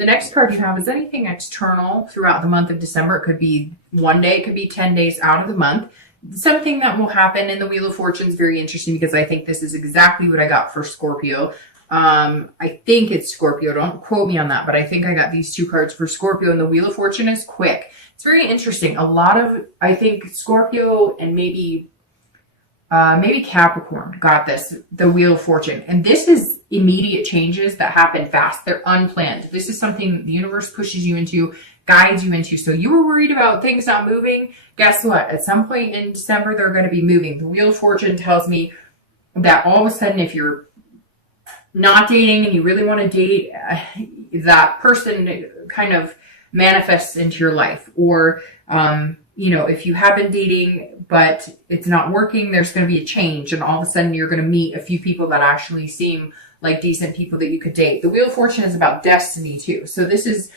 The next card you have is anything external throughout the month of December. It could be one day, it could be 10 days out of the month. Something that will happen in the Wheel of Fortune is very interesting because I think this is exactly what I got for Scorpio. I think it's Scorpio. Don't quote me on that, but I think I got these two cards for Scorpio, and the Wheel of Fortune is quick. It's very interesting. I think Scorpio and maybe Capricorn got this, the Wheel of Fortune. And this is immediate changes that happen fast. They're unplanned. This is something the universe pushes you into, guides you into. So you were worried about things not moving. Guess what? At some point in December, they're going to be moving. The Wheel of Fortune tells me that all of a sudden, if you're not dating and you really want to date, that person kind of manifests into your life. Or, if you have been dating, but it's not working, there's going to be a change. And all of a sudden you're going to meet a few people that actually seem like decent people that you could date. The Wheel of Fortune is about destiny too. So this is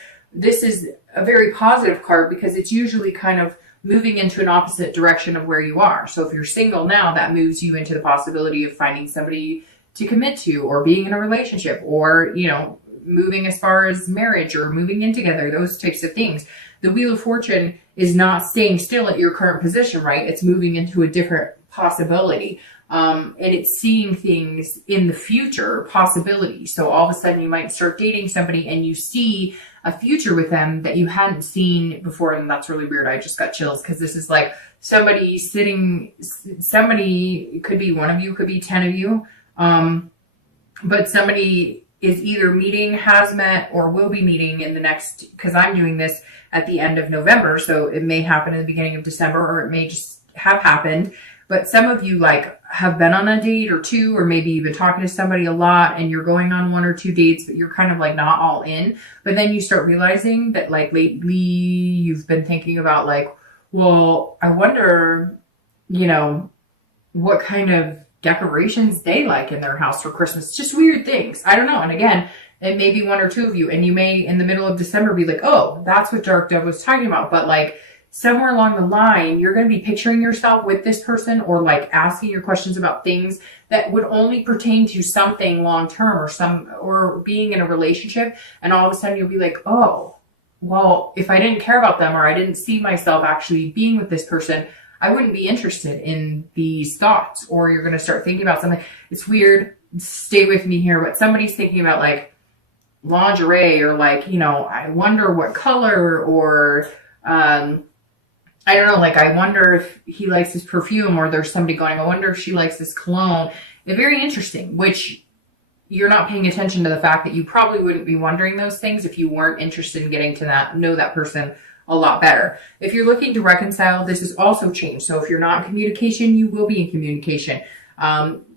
a very positive card because it's usually kind of moving into an opposite direction of where you are. So if you're single now, that moves you into the possibility of finding somebody to commit to, or being in a relationship, or, moving as far as marriage or moving in together, those types of things. The Wheel of Fortune is not staying still at your current position, right? It's moving into a different possibility. And it's seeing things in the future, possibilities. So all of a sudden you might start dating somebody and you see a future with them that you hadn't seen before. And that's really weird. I just got chills because this is like somebody could be one of you, could be 10 of you. But somebody is either meeting, has met, or will be meeting in the next, because I'm doing this at the end of November. So it may happen in the beginning of December, or it may just have happened. But some of you have been on a date or two, or maybe you've been talking to somebody a lot and you're going on one or two dates, but you're kind of not all in. But then you start realizing that lately you've been thinking about well, I wonder, what kind of decorations they like in their house for Christmas. Just weird things. I don't know. And again, it may be one or two of you, and you may in the middle of December be like, oh, that's what Dark Dove was talking about. But somewhere along the line, you're going to be picturing yourself with this person, or asking your questions about things that would only pertain to something long-term, or being in a relationship. And all of a sudden you'll be like, oh, well, if I didn't care about them, or I didn't see myself actually being with this person, I wouldn't be interested in these thoughts. Or you're going to start thinking about something. It's weird. Stay with me here. But somebody's thinking about lingerie, or I wonder what color, or, I don't know, I wonder if he likes this perfume, or there's somebody going, I wonder if she likes this cologne. It's very interesting, which you're not paying attention to the fact that you probably wouldn't be wondering those things if you weren't interested in getting to know that person a lot better. If you're looking to reconcile, this is also change. So if you're not in communication, you will be in communication.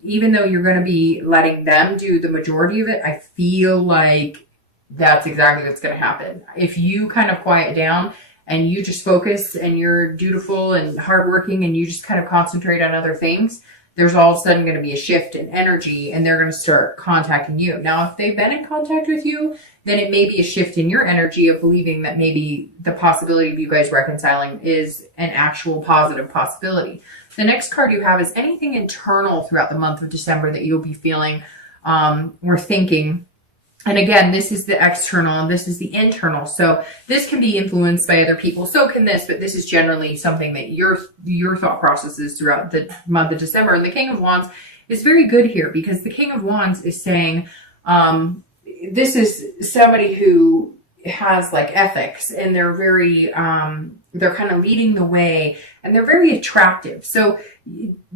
Even though you're going to be letting them do the majority of it, I feel like that's exactly what's going to happen. If you kind of quiet down and you just focus and you're dutiful and hardworking and you just kind of concentrate on other things, there's all of a sudden going to be a shift in energy and they're going to start contacting you. Now, if they've been in contact with you, then it may be a shift in your energy of believing that maybe the possibility of you guys reconciling is an actual positive possibility. The next card you have is anything internal throughout the month of December that you'll be feeling or thinking. And again, this is the external and this is the internal. So this can be influenced by other people. So can this, but this is generally something that your thought processes throughout the month of December. And the King of Wands is very good here because the King of Wands is saying, this is somebody who has ethics, and they're very, they're kind of leading the way, and they're very attractive. So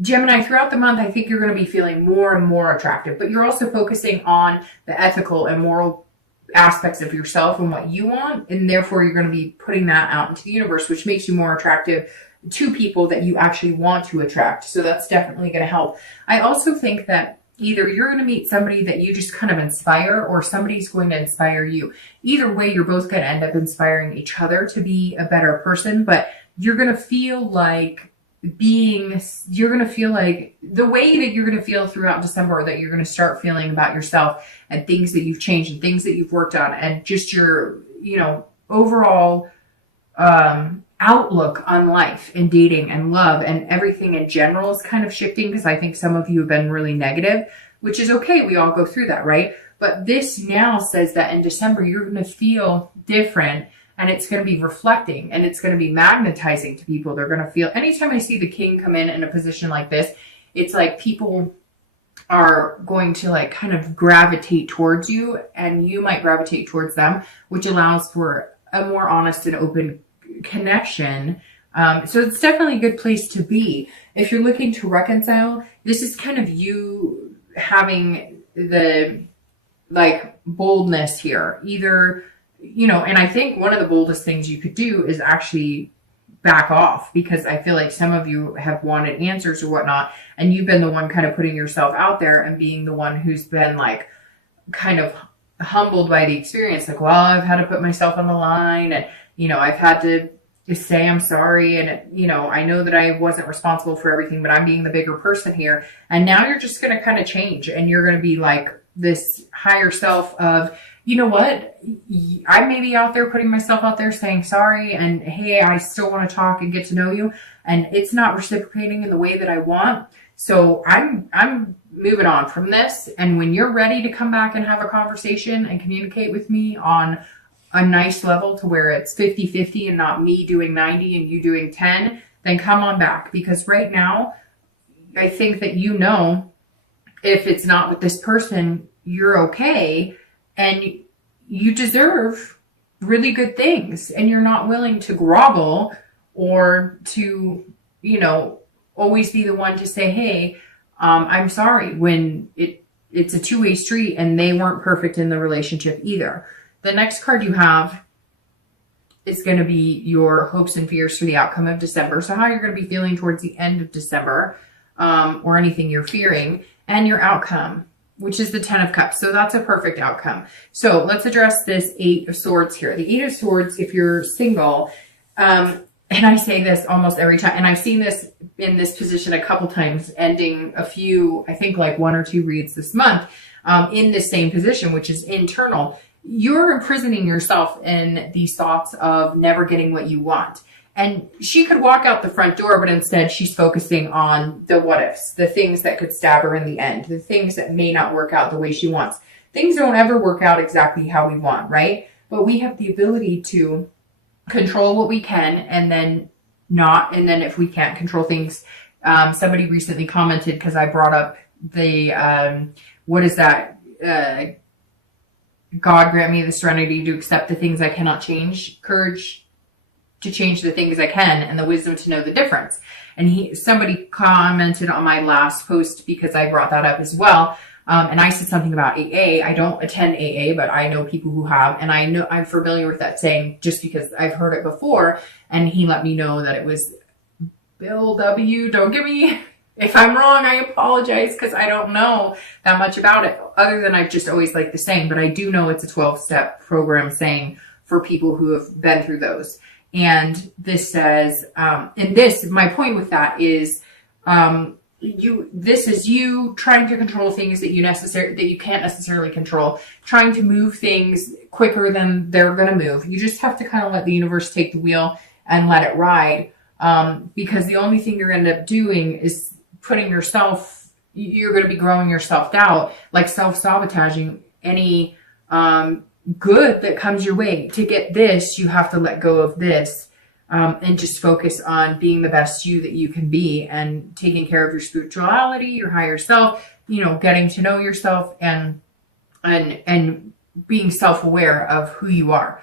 Gemini, throughout the month, I think you're going to be feeling more and more attractive, but you're also focusing on the ethical and moral aspects of yourself and what you want. And therefore you're going to be putting that out into the universe, which makes you more attractive to people that you actually want to attract. So that's definitely going to help. I also think that either you're going to meet somebody that you just kind of inspire, or somebody's going to inspire you. Either way, you're both going to end up inspiring each other to be a better person, but you're going to feel like you're going to feel like the way that you're going to feel throughout December, that you're going to start feeling about yourself and things that you've changed and things that you've worked on, and just your, overall, outlook on life and dating and love and everything in general is kind of shifting, because I think some of you have been really negative, which is okay. We all go through that, right? But this now says that in December, you're going to feel different, and it's going to be reflecting, and it's going to be magnetizing to people. They're going to feel, anytime I see the king come in a position like this, it's like people are going to like kind of gravitate towards you, and you might gravitate towards them, which allows for a more honest and open connection. So it's definitely a good place to be. If you're looking to reconcile, this is kind of you having the like boldness here. Either, you know, and I think one of the boldest things you could do is actually back off, because I feel like some of you have wanted answers or whatnot, and you've been the one kind of putting yourself out there and being the one who's been like kind of humbled by the experience. Like, well, I've had to put myself on the line, and, you know, I've had to say I'm sorry, and, you know, I know that I wasn't responsible for everything, but I'm being the bigger person here. And now you're just going to kind of change, and you're going to be like this higher self of, you know what, I may be out there putting myself out there saying sorry, and hey, I still want to talk and get to know you, and it's not reciprocating in the way that I want. So I'm moving on from this. And when you're ready to come back and have a conversation and communicate with me on a nice level to where it's 50-50 and not me doing 90 and you doing 10, then come on back. Because right now, I think that, you know, if it's not with this person, you're okay. And you deserve really good things, and you're not willing to grovel or to, you know, always be the one to say, hey, I'm sorry, when it's a two-way street and they weren't perfect in the relationship either. The next card you have is going to be your hopes and fears for the outcome of December. So how you're going to be feeling towards the end of December, or anything you're fearing, and your outcome, which is the 10 of Cups. So that's a perfect outcome. So let's address this 8 of Swords here. The 8 of Swords, if you're single, and I say this almost every time, and I've seen this in this position a couple times, ending a few, I think like 1 or 2 reads this month, in this same position, which is internal. You're imprisoning yourself in these thoughts of never getting what you want. And she could walk out the front door, but instead she's focusing on the what ifs, the things that could stab her in the end, the things that may not work out the way she wants. Things don't ever work out exactly how we want, right? But we have the ability to control what we can, and then not. And then if we can't control things, somebody recently commented, because I brought up the, what is that? God grant me the serenity to accept the things I cannot change, courage to change the things I can, and the wisdom to know the difference. And somebody commented on my last post, because I brought that up as well. And I said something about AA. I don't attend AA, but I know people who have, and I know I'm familiar with that saying just because I've heard it before. And he let me know that it was Bill W. Don't get me, if I'm wrong, I apologize, because I don't know that much about it, other than I've just always liked the saying. But I do know it's a 12-step program saying for people who have been through those. And this says, and this, my point with that is, this is you trying to control things that you can't necessarily control, trying to move things quicker than they're going to move. You just have to kind of let the universe take the wheel and let it ride. Because the only thing you're going to end up doing is you're going to be growing your self-doubt, like self-sabotaging any, good that comes your way. To get this, you have to let go of this, and just focus on being the best you that you can be, and taking care of your spirituality, your higher self, you know, getting to know yourself, and being self-aware of who you are.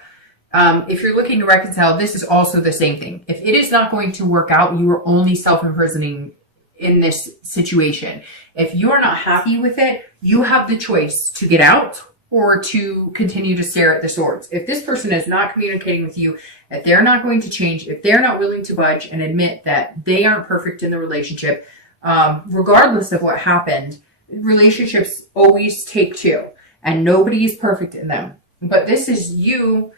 If you're looking to reconcile, this is also the same thing. If it is not going to work out, you are only self-imprisoning in this situation. If you are not happy with it, you have the choice to get out or to continue to stare at the swords. If this person is not communicating with you, if they're not going to change, if they're not willing to budge and admit that they aren't perfect in the relationship, regardless of what happened, relationships always take 2, and nobody is perfect in them. But this is you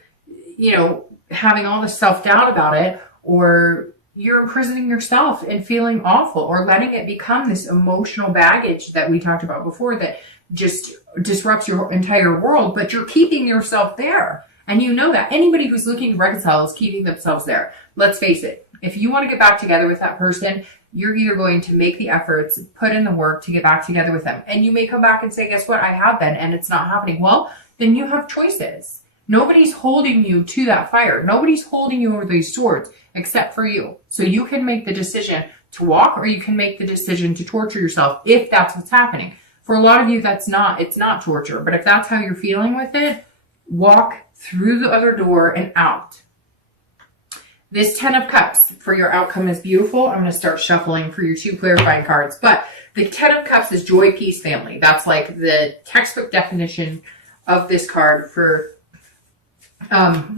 know, having all this self-doubt about it, or you're imprisoning yourself and feeling awful, or letting it become this emotional baggage that we talked about before that just disrupts your entire world, but you're keeping yourself there. And you know that. Anybody who's looking to reconcile is keeping themselves there. Let's face it. If you want to get back together with that person, you're either going to make the efforts, put in the work to get back together with them. And you may come back and say, guess what? I have been and it's not happening. Well, then you have choices. Nobody's holding you to that fire. Nobody's holding you over these swords except for you. So you can make the decision to walk, or you can make the decision to torture yourself if that's what's happening. For a lot of you, it's not torture. But if that's how you're feeling with it, walk through the other door and out. This 10 of Cups for your outcome is beautiful. I'm going to start shuffling for your 2 clarifying cards. But the 10 of Cups is joy, peace, family. That's like the textbook definition of this card for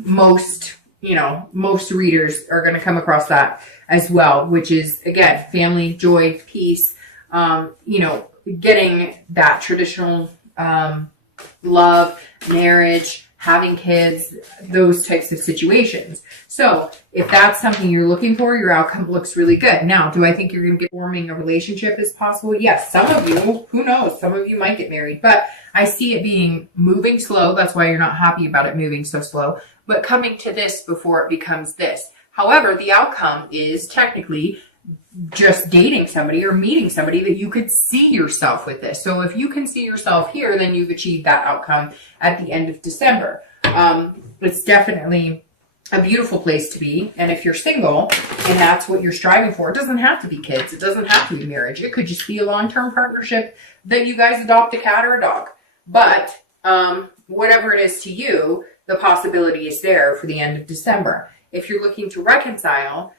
most readers are going to come across that as well, which is, again, family, joy, peace, getting that traditional love, marriage, having kids, those types of situations. So if that's something you're looking for, your outcome looks really good. Now, do I think you're going to get forming a relationship is possible? Yes. Some of you, who knows? Some of you might get married, but I see it being moving slow. That's why you're not happy about it moving so slow, but coming to this before it becomes this. However, the outcome is technically just dating somebody or meeting somebody that you could see yourself with this. So if you can see yourself here, then you've achieved that outcome at the end of December. It's definitely a beautiful place to be. And if you're single and that's what you're striving for, it doesn't have to be kids. It doesn't have to be marriage. It could just be a long-term partnership that you guys adopt a cat or a dog. But whatever it is to you, the possibility is there for the end of December. If you're looking to reconcile,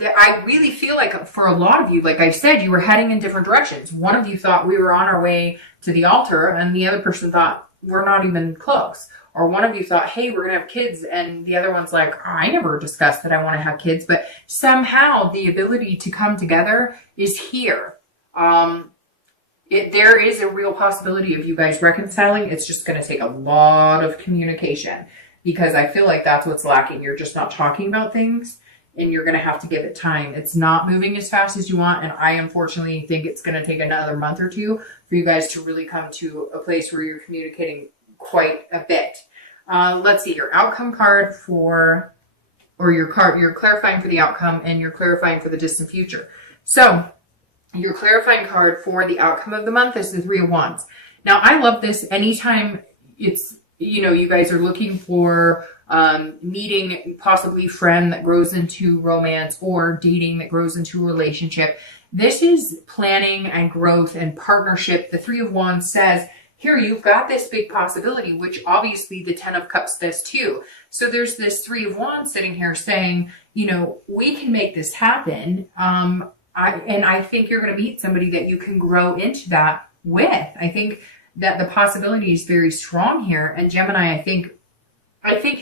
I really feel like for a lot of you, like I said, you were heading in different directions. One of you thought we were on our way to the altar, and the other person thought we're not even close. Or one of you thought, hey, we're going to have kids, and the other one's like, I never discussed that I want to have kids. But somehow the ability to come together is here. There is a real possibility of you guys reconciling. It's just going to take a lot of communication, because I feel like that's what's lacking. You're just not talking about things, and you're going to have to give it time. It's not moving as fast as you want, and I unfortunately think it's going to take another month or two for you guys to really come to a place where you're communicating quite a bit. Let's see, your outcome card you're clarifying for the outcome, and you're clarifying for the distant future. So your clarifying card for the outcome of the month is the 3 of Wands. Now, I love this anytime it's, you guys are looking for meeting possibly friend that grows into romance, or dating that grows into a relationship. This is planning and growth and partnership. The 3 of Wands says, here, you've got this big possibility, which obviously the 10 of Cups does too. So there's this 3 of Wands sitting here saying, we can make this happen. I think you're going to meet somebody that you can grow into that with. I think that the possibility is very strong here. And Gemini, I think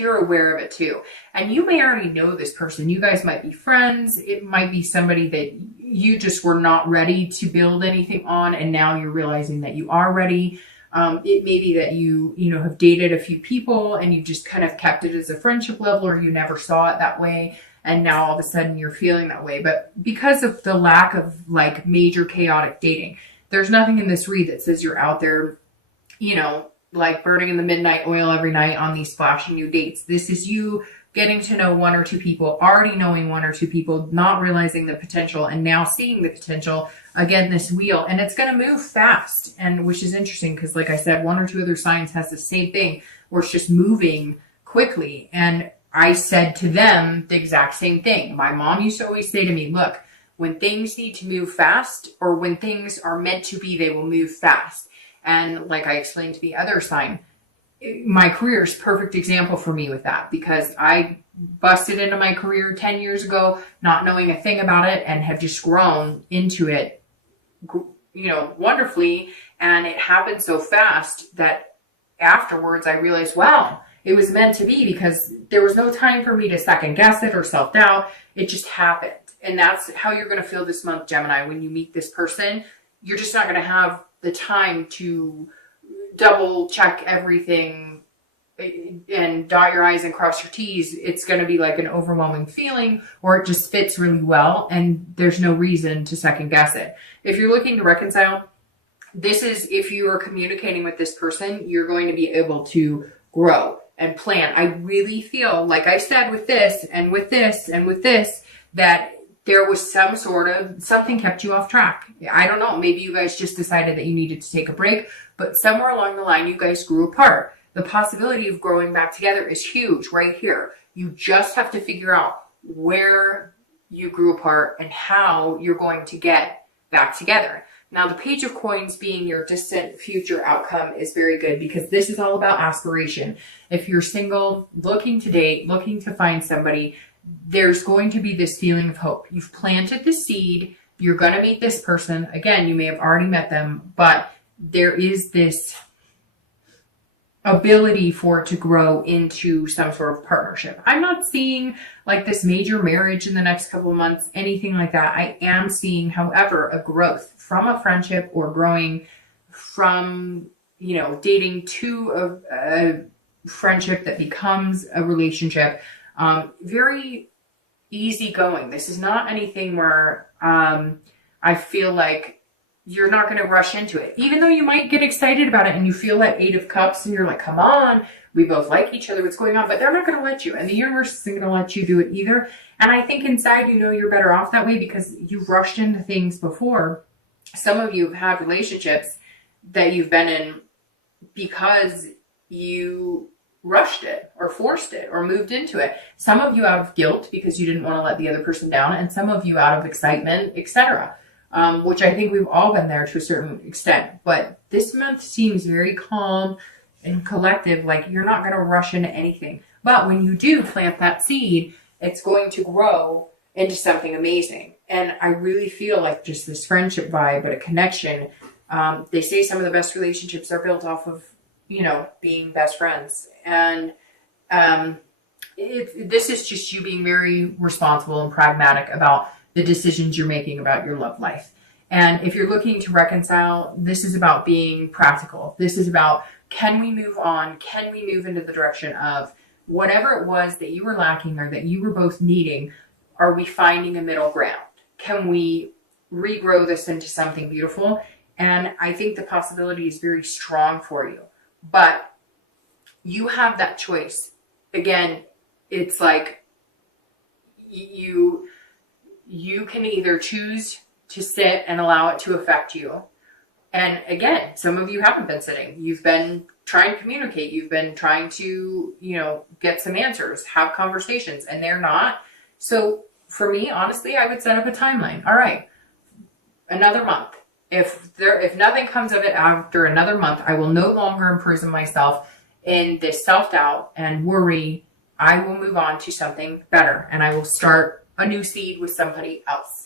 you're aware of it too. And you may already know this person. You guys might be friends. It might be somebody that you just were not ready to build anything on, and now you're realizing that you are ready. It may be that you have dated a few people and you just kind of kept it as a friendship level, or you never saw it that way, and now all of a sudden you're feeling that way. But because of the lack of like major chaotic dating, there's nothing in this read that says you're out there, like burning in the midnight oil every night on these flashy new dates. This is you getting to know 1 or 2 people, already knowing 1 or 2 people, not realizing the potential, and now seeing the potential. Again, this wheel, and it's going to move fast, and which is interesting because, like I said, 1 or 2 other signs has the same thing, where it's just moving quickly. And I said to them the exact same thing. My mom used to always say to me, look, when things need to move fast, or when things are meant to be, they will move fast. And like I explained to the other sign, my career is a perfect example for me with that, because I busted into my career 10 years ago, not knowing a thing about it, and have just grown into it, wonderfully. And it happened so fast that afterwards I realized, wow, it was meant to be, because there was no time for me to second guess it or self-doubt. It just happened. And that's how you're going to feel this month, Gemini, when you meet this person. You're just not going to have the time to double check everything and dot your I's and cross your T's. It's going to be like an overwhelming feeling, or it just fits really well, and there's no reason to second guess it. If you're looking to reconcile, this is, if you are communicating with this person, you're going to be able to grow and plan. I really feel, like I said, with this and with this and with this, that there was something kept you off track. I don't know. Maybe you guys just decided that you needed to take a break, but somewhere along the line, you guys grew apart. The possibility of growing back together is huge right here. You just have to figure out where you grew apart and how you're going to get back together. Now, the Page of Coins being your distant future outcome is very good because this is all about aspiration. If you're single, looking to date, looking to find somebody, there's going to be this feeling of hope. You've planted the seed. You're going to meet this person. Again, you may have already met them, but there is this ability for it to grow into some sort of partnership. I'm not seeing like this major marriage in the next couple of months, anything like that. I am seeing, however, a growth from a friendship or growing from, dating to a friendship that becomes a relationship. Very easygoing. This is not anything where I feel like you're not going to rush into it. Even though you might get excited about it and you feel that 8 of Cups and you're like, come on, we both like each other, what's going on? But they're not going to let you. And the universe isn't going to let you do it either. And I think inside, you're better off that way because you've rushed into things before. Some of you have had relationships that you've been in because you rushed it or forced it or moved into it. Some of you out of guilt because you didn't want to let the other person down, and some of you out of excitement, etc. Which I think we've all been there to a certain extent. But this month seems very calm and collective, like you're not going to rush into anything. But when you do plant that seed, it's going to grow into something amazing. And I really feel like just this friendship vibe, but a connection. They say some of the best relationships are built off of, being best friends. And this is just you being very responsible and pragmatic about the decisions you're making about your love life. And if you're looking to reconcile, this is about being practical. This is about, can we move on? Can we move into the direction of whatever it was that you were lacking or that you were both needing? Are we finding a middle ground? Can we regrow this into something beautiful? And I think the possibility is very strong for you. But you have that choice. Again, it's like you can either choose to sit and allow it to affect you. And again, some of you haven't been sitting. You've been trying to communicate. You've been trying to, get some answers, have conversations, and they're not. So for me, honestly, I would set up a timeline. All right, another month. If nothing comes of it after another month, I will no longer imprison myself in this self-doubt and worry. I will move on to something better, and I will start a new seed with somebody else.